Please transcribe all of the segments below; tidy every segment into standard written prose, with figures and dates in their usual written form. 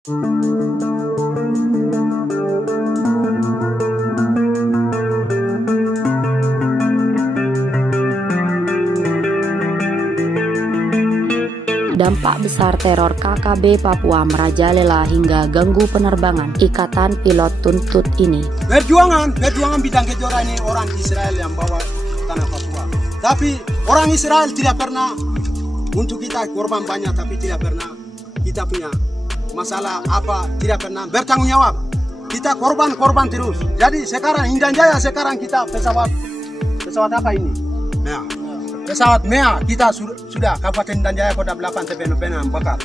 Dampak besar teror KKB Papua merajalela hingga ganggu penerbangan. Ikatan Pilot tuntut ini. Perjuangan bidang kejora ini orang Israel yang bawa tanah Papua. Tapi orang Israel tidak pernah, untuk kita korban banyak, tapi tidak pernah kita punya masalah apa, tidak pernah bertanggung jawab. Kita korban terus. Jadi sekarang Intan Jaya, sekarang kita pesawat apa ini? Nah, pesawat MEA kita sudah Kabupaten Intan Jaya Kota 8 TPNOPM yang bakar.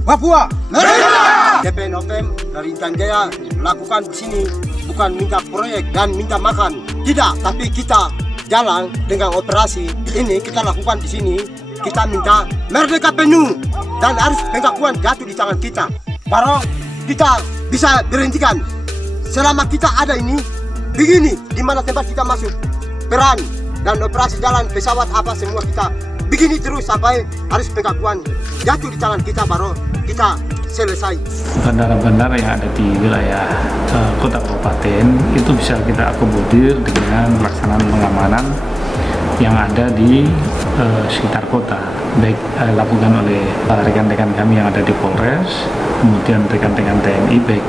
Papua merdeka! TPNOPM dari Intan Jaya lakukan di sini bukan minta proyek dan minta makan, tidak, tapi kita jalan dengan operasi ini kita lakukan di sini. Kita minta merdeka penuh dan harus pengakuan jatuh di tangan kita. Baru kita bisa berhentikan. Selama kita ada ini, begini, di mana tempat kita masuk, peran dan operasi jalan pesawat apa semua kita begini terus sampai harus pengakuan jatuh di tangan kita, baru kita selesai. Bandara-bandara yang ada di wilayah kota kabupaten itu bisa kita akomodir dengan pelaksanaan pengamanan yang ada di sekitar kota, baik dilakukan oleh rekan-rekan kami yang ada di Polres, kemudian rekan-rekan TNI, baik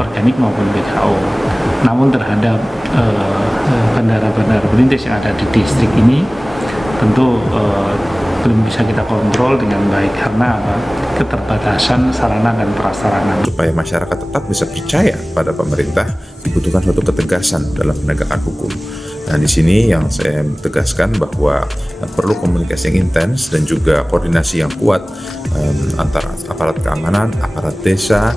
organik maupun BKO. Namun terhadap bandara-bandara perintis yang ada di distrik ini tentu belum bisa kita kontrol dengan baik karena keterbatasan sarana dan prasarana. Supaya masyarakat tetap bisa percaya pada pemerintah, dibutuhkan suatu ketegasan dalam penegakan hukum. Nah, di sini yang saya tegaskan bahwa perlu komunikasi yang intens dan juga koordinasi yang kuat antara aparat keamanan, aparat desa,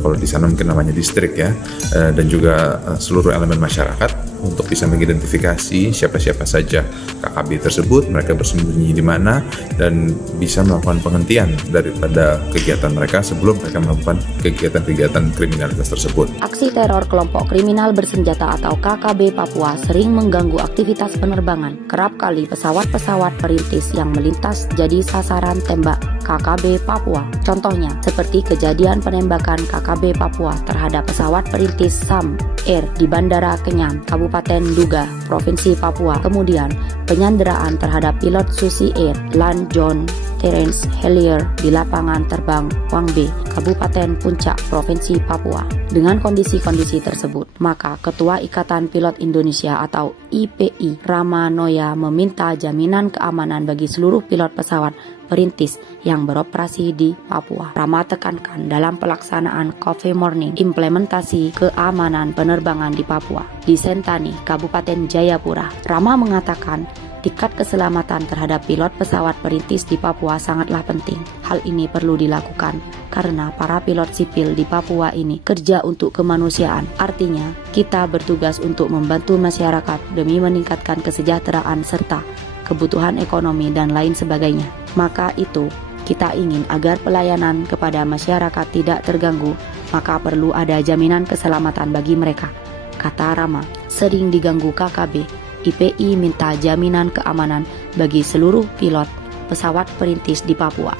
kalau di sana mungkin namanya distrik ya, dan juga seluruh elemen masyarakat untuk bisa mengidentifikasi siapa-siapa saja KKB tersebut, mereka bersembunyi di mana, dan bisa melakukan penghentian daripada kegiatan mereka sebelum mereka melakukan kegiatan-kegiatan kriminalitas tersebut. Aksi teror kelompok kriminal bersenjata atau KKB Papua sering mengganggu aktivitas penerbangan. Kerap kali pesawat-pesawat perintis yang melintas jadi sasaran tembak KKB Papua. Contohnya, seperti kejadian penembakan KKB Papua terhadap pesawat perintis SAM Air di Bandara Kenyam, Kabupaten Duga, Provinsi Papua. Kemudian, penyanderaan terhadap pilot Susi Air, Lan John Terence Hellier di lapangan terbang Wangbe, Kabupaten Puncak, Provinsi Papua. Dengan kondisi-kondisi tersebut, maka Ketua Ikatan Pilot Indonesia atau IPI, Rama Noya, meminta jaminan keamanan bagi seluruh pilot pesawat perintis yang beroperasi di Papua. Rama tekankan dalam pelaksanaan Coffee Morning implementasi keamanan penerbangan di Papua di Sentani, Kabupaten Jayapura. Rama mengatakan tingkat keselamatan terhadap pilot pesawat perintis di Papua sangatlah penting. Hal ini perlu dilakukan karena para pilot sipil di Papua ini kerja untuk kemanusiaan. Artinya, kita bertugas untuk membantu masyarakat demi meningkatkan kesejahteraan serta kebutuhan ekonomi dan lain sebagainya. Maka itu, kita ingin agar pelayanan kepada masyarakat tidak terganggu, maka perlu ada jaminan keselamatan bagi mereka, kata Rama. Sering diganggu KKB, IPI minta jaminan keamanan bagi seluruh pilot pesawat perintis di Papua.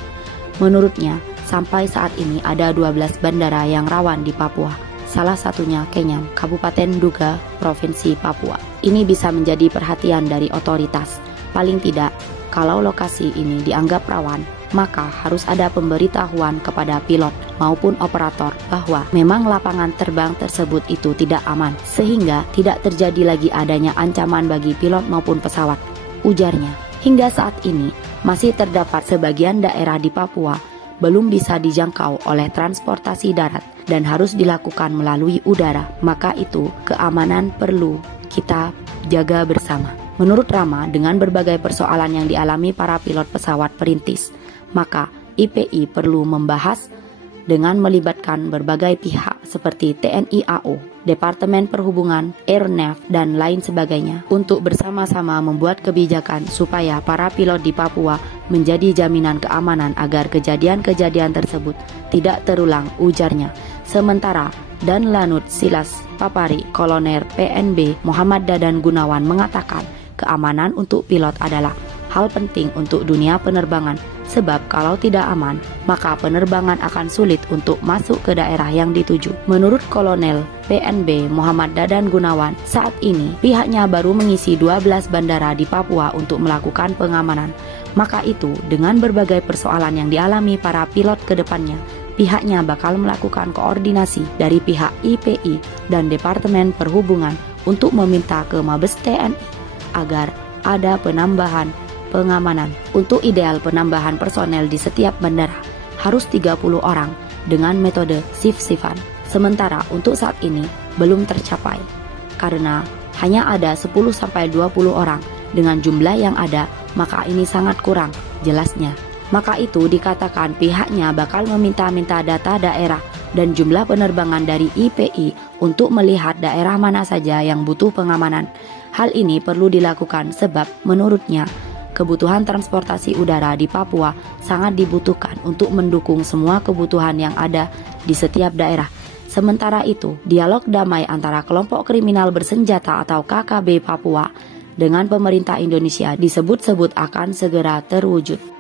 Menurutnya, sampai saat ini ada 12 bandara yang rawan di Papua. Salah satunya Kenyam, Kabupaten Duga, Provinsi Papua. Ini bisa menjadi perhatian dari otoritas. Paling tidak, kalau lokasi ini dianggap rawan, maka harus ada pemberitahuan kepada pilot maupun operator bahwa memang lapangan terbang tersebut itu tidak aman, sehingga tidak terjadi lagi adanya ancaman bagi pilot maupun pesawat, ujarnya. Hingga saat ini, masih terdapat sebagian daerah di Papua belum bisa dijangkau oleh transportasi darat dan harus dilakukan melalui udara. Maka itu, keamanan perlu kita jaga bersama. Menurut Rama, dengan berbagai persoalan yang dialami para pilot pesawat perintis, maka IPI perlu membahas dengan melibatkan berbagai pihak seperti TNI AO, Departemen Perhubungan, Airnav, dan lain sebagainya untuk bersama-sama membuat kebijakan supaya para pilot di Papua menjadi jaminan keamanan agar kejadian-kejadian tersebut tidak terulang, ujarnya. Sementara Dan Lanut Silas Papari, Kolonel PNB Muhammad Dadan Gunawan mengatakan keamanan untuk pilot adalah hal penting untuk dunia penerbangan sebab kalau tidak aman, maka penerbangan akan sulit untuk masuk ke daerah yang dituju. Menurut Kolonel PNB Muhammad Dadan Gunawan, saat ini pihaknya baru mengisi 12 bandara di Papua untuk melakukan pengamanan. Maka itu, dengan berbagai persoalan yang dialami para pilot ke depannya, pihaknya bakal melakukan koordinasi dari pihak IPI dan Departemen Perhubungan untuk meminta ke Mabes TNI agar ada penambahan pengamanan. Untuk ideal penambahan personel di setiap bandara harus 30 orang dengan metode shift-shiftan. Sementara untuk saat ini belum tercapai karena hanya ada 10-20 orang. Dengan jumlah yang ada, maka ini sangat kurang jelasnya. Maka itu dikatakan pihaknya bakal meminta-minta data daerah dan jumlah penerbangan dari IPI untuk melihat daerah mana saja yang butuh pengamanan. Hal ini perlu dilakukan sebab menurutnya kebutuhan transportasi udara di Papua sangat dibutuhkan untuk mendukung semua kebutuhan yang ada di setiap daerah. Sementara itu, dialog damai antara kelompok kriminal bersenjata atau KKB Papua dengan pemerintah Indonesia disebut-sebut akan segera terwujud.